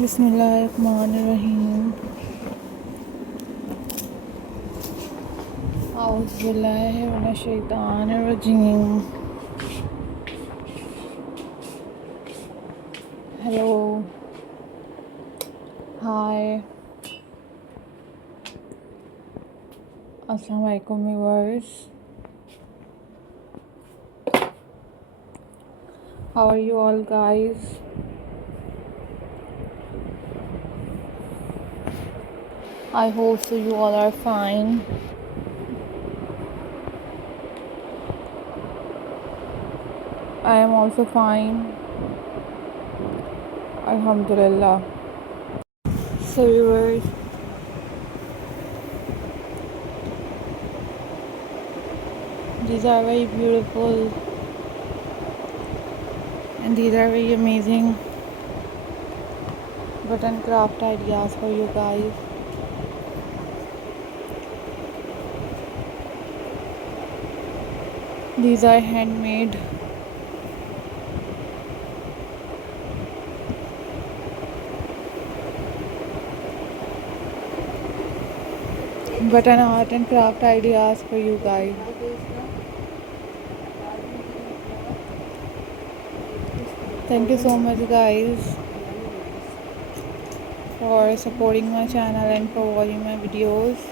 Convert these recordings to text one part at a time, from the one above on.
बिस्मिल्लाहिर्रहमानिर्रहीम। औज़ुबिल्लाहिमिनश्शैतानिर्रजीम। Hello, hi, अस्सलाम वालेकुम viewers. How are you all guys? I hope so you all are fine. I am also fine. Alhamdulillah. So viewers, these are very beautiful and these are very amazing button craft ideas for you guys. These are handmade. Button art and craft ideas for you guys. Thank you so much guys for supporting my channel and for watching my videos.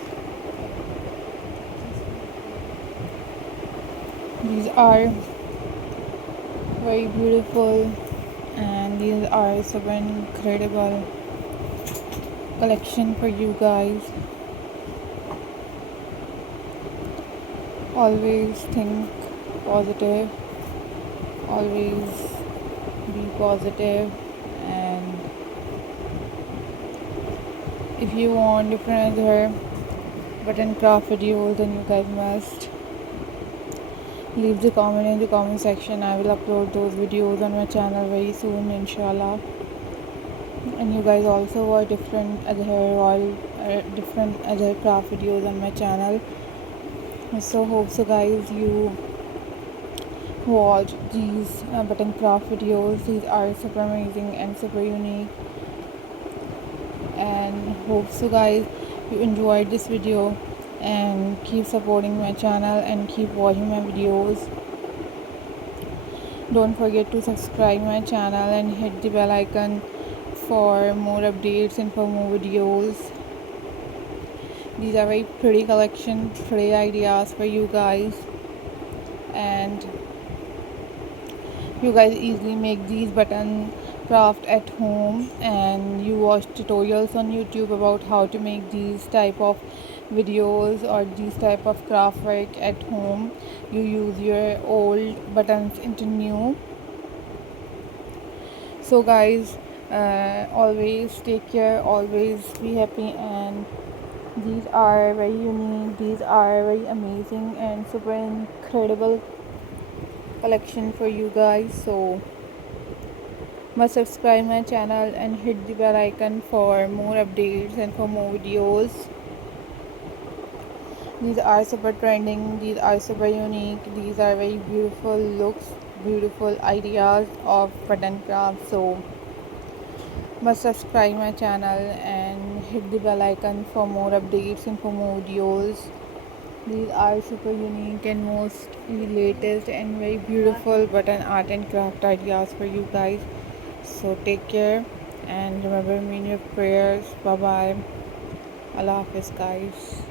These are very beautiful and these are super incredible collection for you guys. Always think positive, always be positive, and if you want different other button craft videos then you guys must leave the comment in the comment section. I will upload those videos on my channel very soon, inshallah. And you guys also watch different other craft videos on my channel. So hope so guys you watch these button craft videos. These are super amazing and super unique, and hope so guys you enjoyed this video and keep supporting my channel and keep watching my videos. Don't forget to subscribe my channel and hit the bell icon for more updates and for more videos. These are very pretty collection, pretty ideas for you guys, and you guys easily make these button craft at home, and you watch tutorials on YouTube about how to make these type of videos or these type of craft work at home. You use your old buttons into new. So guys, always take care, always be happy, and these are very unique, these are very amazing and super incredible collection for you guys. So must subscribe my channel and hit the bell icon for more updates and for more videos. These are super trending, these are super unique, these are very beautiful looks, beautiful ideas of button craft. So must subscribe my channel and hit the bell icon for more updates and for more videos. These are super unique and most latest and very beautiful button art and craft ideas for you guys. So take care and remember me in your prayers. Bye bye. Allah Hafiz guys.